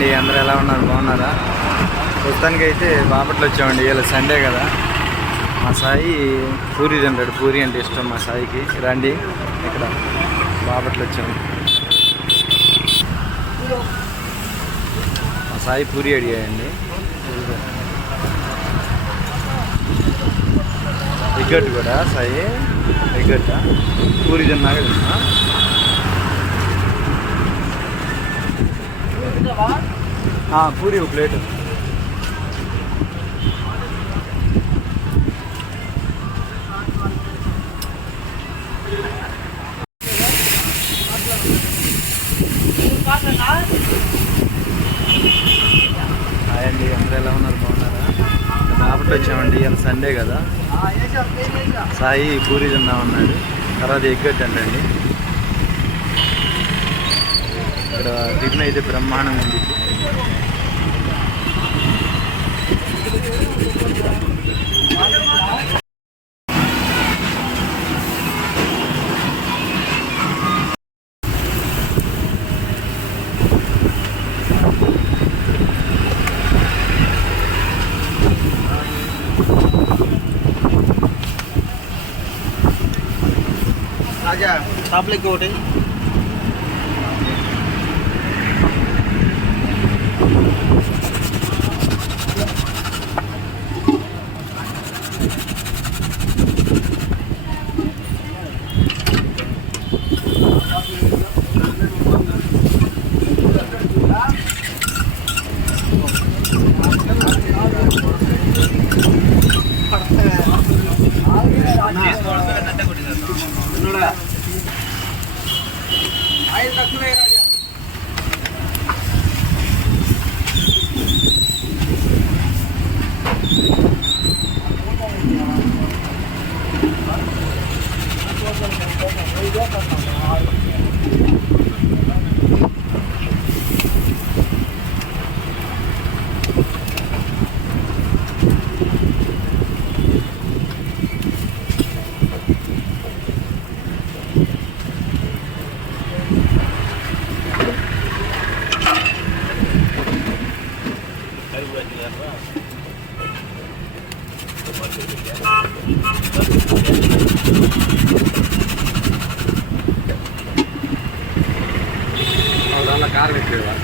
అండి అందరూ ఎలా ఉన్నారు? బాగున్నారా? ప్రస్తుతానికి అయితే బాపట్లు వచ్చామండి. ఇలా సండే కదా. మా సాయి పూరి తింటాడు. పూరి అంటే ఇష్టం మా సాయికి. రండి. ఇక్కడ బాపట్లు వచ్చాము. మా సాయి పూరి అడిగాయండి ఎగ్గట్టు కూడా సాయి. ఎగ్గట్ట. పూరి తిన్నాక తిన్నా పూరి ఒక ప్లేట్. అండి అందరూ ఎలా ఉన్నారు? బాగున్నారా? బాపట్లో వచ్చామండి ఇవాళ సండే కదా. సాయి పూరి తిన్నామన్నాడు తర్వాత ఎగ్గట్టు అంటండి అయితే బ్రహ్మాండంగా ఉంది. రాజా టాప్లెక్ ఒకటి. ఆయన తక్కువేనా அதான் கார் வச்சுருவேன்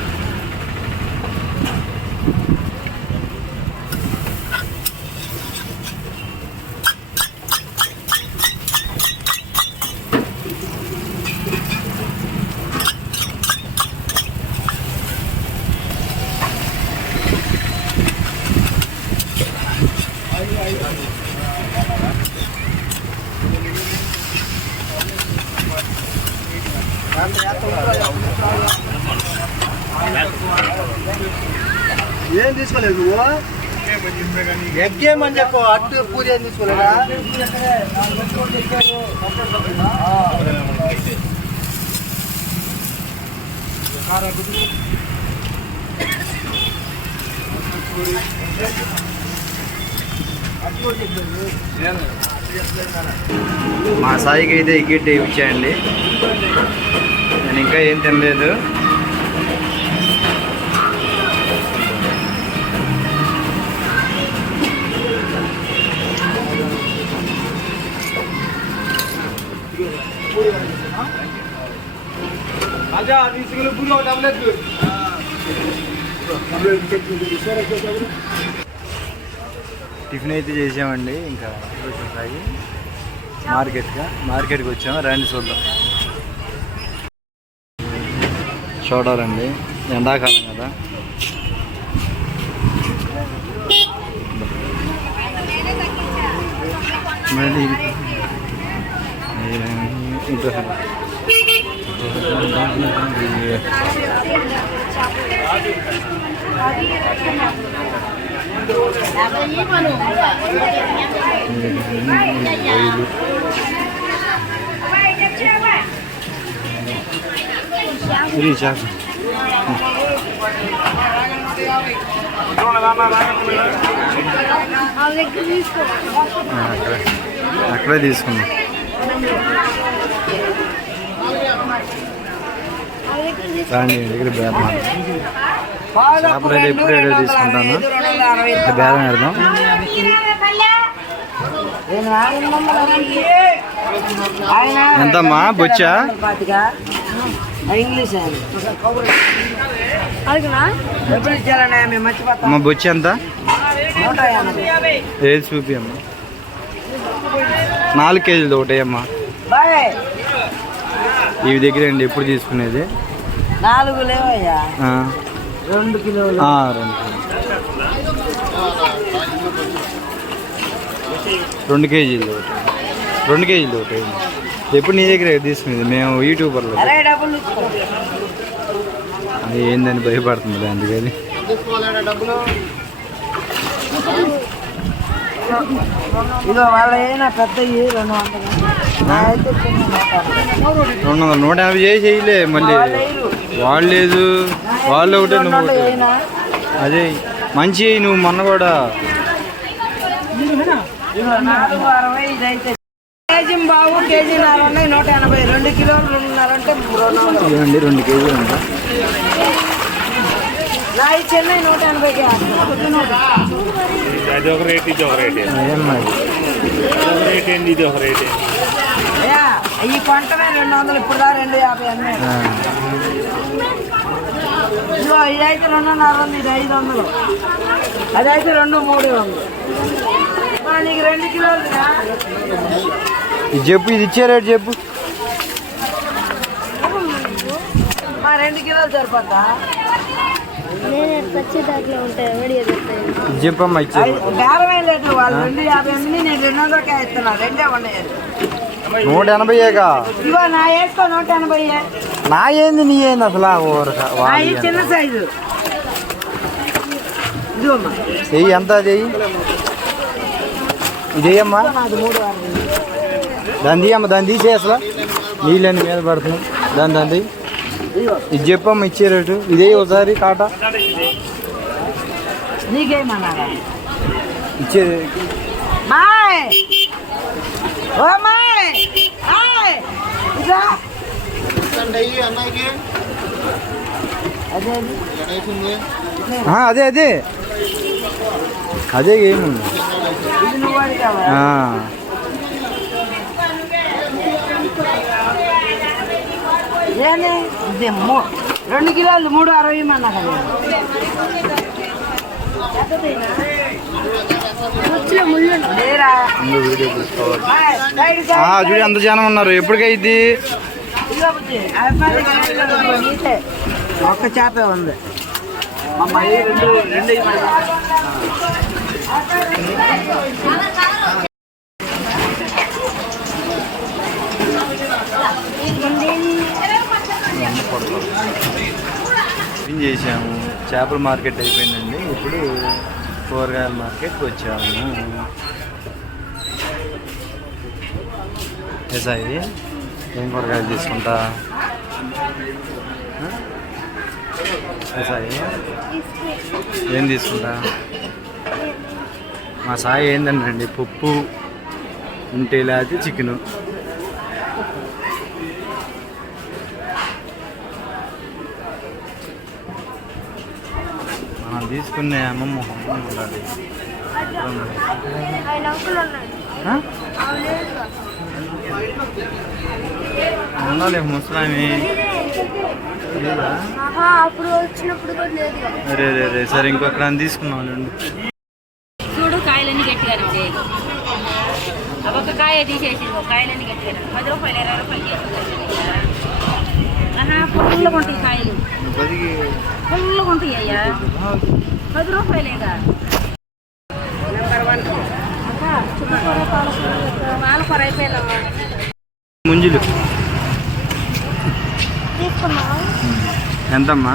ఏం తీసుకోలేదు నువ్వు? ఎగ్గేమని చెప్పు అట్టు పూరి ఏం తీసుకోలేదా? మా సాయికి అయితే ఎగ్గిట్ ఇచ్చాయండి. నేను ఇంకా ఏం తినలేదు. టిఫిన్ అయితే చేసామండి ఇంకా కొంచెం మార్కెట్గా మార్కెట్కి వచ్చాము. రండి చూద్దాం. చూడాలండి ఎండాకాలం కదా. మళ్ళీ ఇది చాకు ఆ, అక్కడే అక్కడే తీసుకున్నాం రాండి దగ్గర బేరం చేపలు అయితే ఎప్పుడు ఏడో తీసుకుంటాను ఇది బేరం పెడదాం. ఎంతమ్మా? బొచ్చా? ఇంగ్లీష్ అమ్మ బొచ్చి ఎంత? ఏది చూపి అమ్మ నాలుగు కేజీలు ఒకటే అమ్మా ఇవి దగ్గర అండి ఎప్పుడు తీసుకునేది? నాలుగు లేవయ్యా. రెండు కిలోలు. కేజీలు ఒకటి. రెండు కేజీలు ఒకటి. ఎప్పుడు నీ దగ్గర తీసుకునేది? మేము యూట్యూబర్లో. అది ఏందని భయపడుతుంది అందుకని. ఇదిగో వాళ్ళ అయినా పెద్ద రెండు వందలు. నూట యాభై. రెండు వందలు. నూట యాభై చేసి చేయలే మళ్ళీ. వాళ్ళు లేదు. వాళ్ళు ఒకటే నువ్వు అదే మంచి నువ్వు మొన్న కూడా. ఇది అయితే కేజీ నూట ఎనభై. రెండు కిలోలు రెండున్నర అంటే రెండు కేజీలు ఈ చెన్నై నూట ఎనభైకి అది ఒక రేట్ ఇది ఒక రేట్ రేట్ ఏంది ఇది ఒక రేట్ ఈ పంటనే రెండు వందలు ఇప్పుడు దా రెండు యాభై అన్నాయి ఇదిగో ఇది అయితే రెండున్నర ఉంది ఇది ఐదు వందలు. అది అయితే రెండు మూడు వందలు. నీకు రెండు కిలోలు ఇది చెప్పు ఇది ఇచ్చే రేటు చెప్పు. మా రెండు కిలోలు సరిపోతా నేను పచ్చి దాంట్లో ఉంటాయి వడిగా దొరుకుతాయి ఇది చెప్పమ్మా ఇచ్చే రేటు. బేరమే లేదు వాళ్ళు రెండు యాభై ఎనిమిది నేను రెండు వందలకే ఇస్తున్నా రెండే ఉన్నాయి నూట ఎనభైగా నా వేసుకో నూట ఎనభై నా ఏంది నీ ఏంది అసలు చిన్న సైజు. చెయ్యి ఎంత అది? వెయ్యి? ఇది వేయమ్మా నాది మూడు అరవై దాన్ని తీయమ్మా దాన్ని తీసే అసలు. నీళ్ళని మీద పడుతున్నాం దాని. ఇదిగో ఇది చెప్పమ్మా ఇచ్చే రేటు. ఇదే ఒకసారి కాటా ఇచ్చే అదే అదే. అదే ఏముంది నువ్వు రెండు కిలోలు మూడు అరవై ఇమ్మన్నా కదా. చూడు ఎంత జనం ఉన్నారు. ఎప్పటికైద్ది. ఒక్క చేపే ఉంది. రెండు రెండు ఏం చేసాము చేపల మార్కెట్ అయిపోయిందండి. ఇప్పుడు కూరగాయల మార్కెట్కి వచ్చాము. సాయి ఏం కూరగాయలు తీసుకుంటా? సాయి ఏం తీసుకుంటా? మా సాయి ఏంటండి పప్పు ఉంటే లేకపోతే చికెను. తీసుకునే అమ్మమ్మ ఉండాలి. ఉండాలి ముసలామి రే రే సరే ఇంకొక దాన్ని తీసుకున్నాం లేండి. చూడు కాయలన్నీ గట్టిగానే ఉంటాయి ఒక కాయ తీసేసి ఒక కాయలన్నీ గట్టిగా పది రూపాయలు ఇరవై రూపాయలు ఆహా ఉంటాయి కాయలు. ఉంటాయి అయ్యా. పది రూపాయలేగా పాలకూర అయిపోయిందమ్మా. ముంజులు. ఎంతమ్మా?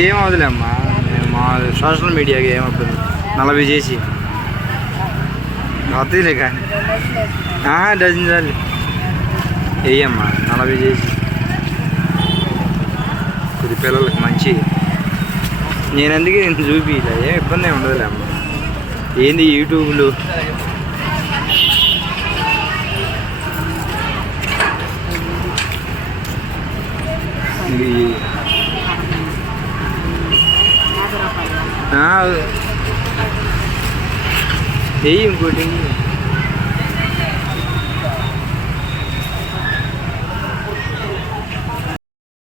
ఏం అవదులేమ్మా నేను మా సోషల్ మీడియాకి ఏమవుతుంది నలభై చేసి. వద్దులే కానీ. డజన్ చాలు. వేయమ్మా నలభై చేసి. కొద్ది పిల్లలకి మంచి. నేను అందుకే నేను చూపించలే ఏం ఇబ్బంది ఉండదులే అమ్మ. ఏంది యూట్యూబ్లు? వెయ్యి ఇంకోటి.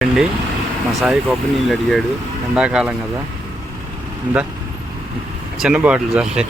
అండి మా సాయి కొబ్బరి నీళ్ళు అడిగాడు. ఎండాకాలం కదా. ఇందా. చిన్న బాటిల్ చాలే.